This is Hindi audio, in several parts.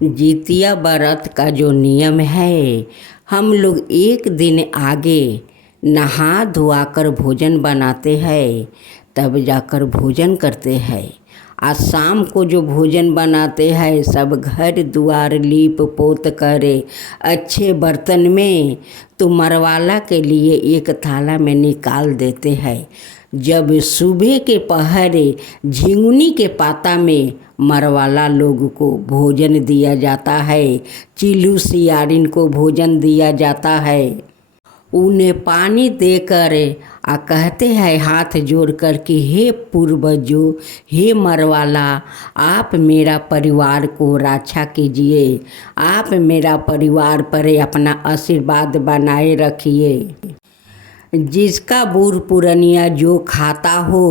जितिया व्रत का जो नियम है, हम लोग एक दिन आगे नहा धोआ कर भोजन बनाते हैं, तब जाकर भोजन करते हैं। आज शाम को जो भोजन बनाते हैं सब घर द्वार लीप पोत करे अच्छे बर्तन में तो मरवाला के लिए एक थाला में निकाल देते हैं। जब सुबह के पहरे झिंगुनी के पाता में मरवाला लोग को भोजन दिया जाता है, चिल्लू सियारिन को भोजन दिया जाता है। उन्हें पानी देकर कहते हैं हाथ जोड़ कर कि हे पूर्वजों, हे मरवाला, आप मेरा परिवार को रक्षा कीजिए, आप मेरा परिवार पर अपना आशीर्वाद बनाए रखिए। जिसका बूढ़ पुरनिया जो खाता हो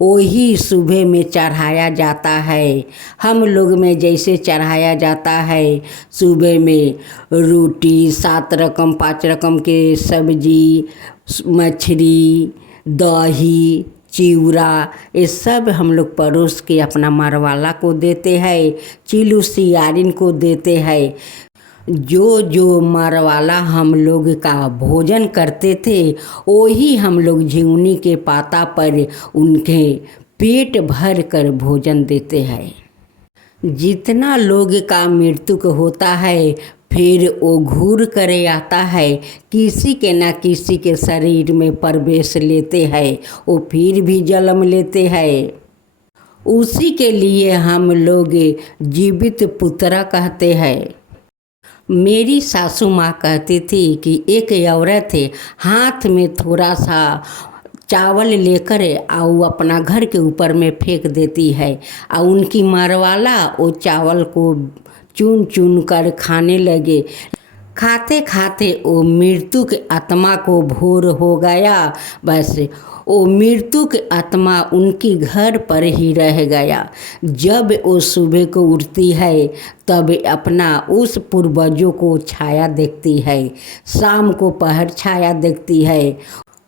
वही सुबह में चढ़ाया जाता है। हम लोग में जैसे चढ़ाया जाता है, सुबह में रोटी 7 रकम 5 रकम के सब्जी, मछली, दही, चिवड़ा, ये सब हम लोग परोस के अपना मरवाला को देते हैं, चिल्लू सियारिन को देते हैं। जो मरवाला हम लोग का भोजन करते थे वही हम लोग झिंगुनी के पाता पर उनके पेट भर कर भोजन देते हैं। जितना लोग का मृत्यु होता है फिर वो घूर करे आता है, किसी के ना किसी के शरीर में प्रवेश लेते हैं, वो फिर भी जन्म लेते हैं। उसी के लिए हम लोग जीवित पुत्रा कहते हैं। मेरी सासू माँ कहती थी कि एक औरत है हाथ में थोड़ा सा चावल लेकर वो अपना घर के ऊपर में फेंक देती है और उनकी मरवाला वो चावल को चुन चुन कर खाने लगे। खाते खाते वो मृत्यु के आत्मा को भोर हो गया। बस वो मृत्यु के आत्मा उनकी घर पर ही रह गया। जब वो सुबह को उठती है तब अपना उस पूर्वजों को छाया देखती है, शाम को पहर छाया देखती है।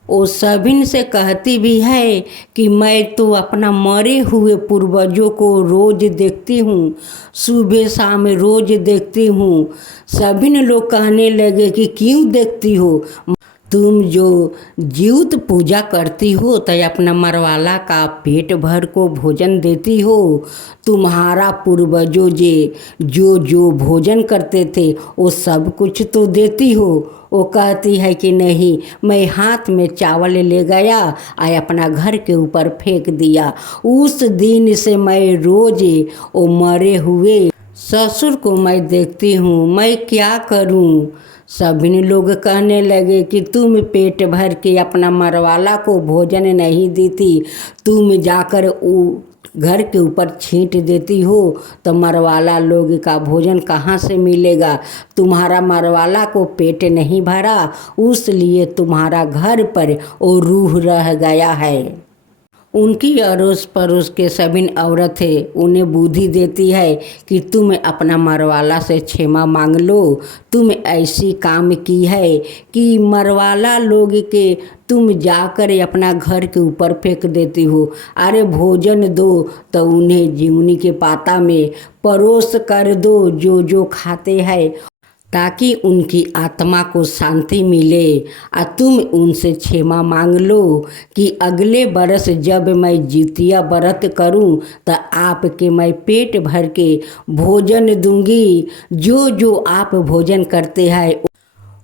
वो सभिन से कहती भी है कि मैं तो अपना मरे हुए पूर्वजों को रोज़ देखती हूँ, सुबह शाम रोज़ देखती हूँ। सभिन लोग कहने लगे कि क्यों देखती हो, तुम जो जीवित पूजा करती हो तो अपना मरवाला का पेट भर को भोजन देती हो। तुम्हारा पूर्वजों जो भोजन करते थे वो सब कुछ तो देती हो। वो कहती है कि नहीं, मैं हाथ में चावल ले गया और अपना घर के ऊपर फेंक दिया। उस दिन से मैं रोज वो मरे हुए ससुर को मैं देखती हूँ, मैं क्या करूँ। सभी लोग कहने लगे कि तुम पेट भर के अपना मरवाला को भोजन नहीं देती, तुम जाकर घर के ऊपर छींट देती हो तो मरवाला लोग का भोजन कहाँ से मिलेगा। तुम्हारा मरवाला को पेट नहीं भरा, उसलिए तुम्हारा घर पर वो रूह रह गया है। उनकी अड़ोस पड़ोस के सभी औरतें उन्हें बुद्धि देती है कि तुम अपना मरवाला से क्षमा मांग लो, तुम ऐसी काम की है कि मरवाला लोग के तुम जाकर अपना घर के ऊपर फेंक देती हो। अरे भोजन दो तो उन्हें झिंगुनी के पाता में परोस कर दो जो खाते हैं, ताकि उनकी आत्मा को शांति मिले। और तुम उनसे क्षमा मांग लो कि अगले बरस जब मैं जितिया व्रत करूं तो आपके मैं पेट भर के भोजन दूंगी। जो आप भोजन करते हैं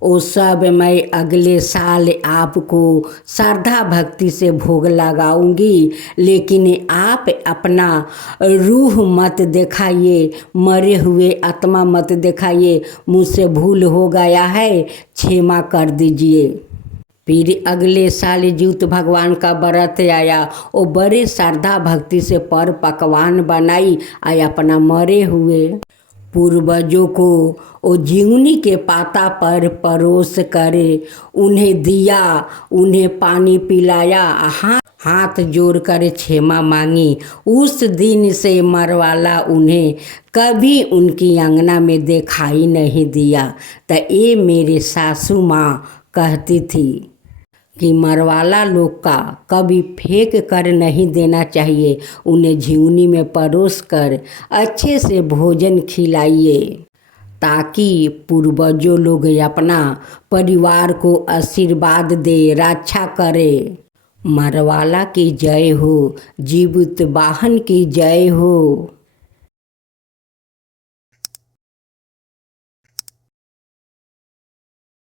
वो सब मैं अगले साल आपको श्रद्धा भक्ति से भोग लगाऊंगी। लेकिन आप अपना रूह मत दिखाइए, मरे हुए आत्मा मत दिखाइए, मुझसे भूल हो गया है, क्षमा कर दीजिए। फिर अगले साल जीवित भगवान का व्रत आया, वो बड़े श्रद्धा भक्ति से पर पकवान बनाई और अपना मरे हुए पूर्वजों को वो झिंगुनी के पाता पर परोस करे उन्हें दिया, उन्हें पानी पिलाया, हाथ जोड़ कर क्षमा मांगी। उस दिन से मरवाला उन्हें कभी उनकी अंगना में दिखाई नहीं दिया। तो ये मेरी सासू माँ कहती थी। कि मरवाला लोग का कभी फेंक कर नहीं देना चाहिए। उन्हें झिंगुनी में परोस कर अच्छे से भोजन खिलाइए ताकि पूर्वजों लोग अपना परिवार को आशीर्वाद दे, रक्षा करे। मरवाला की जय हो, जीवित वाहन की जय हो।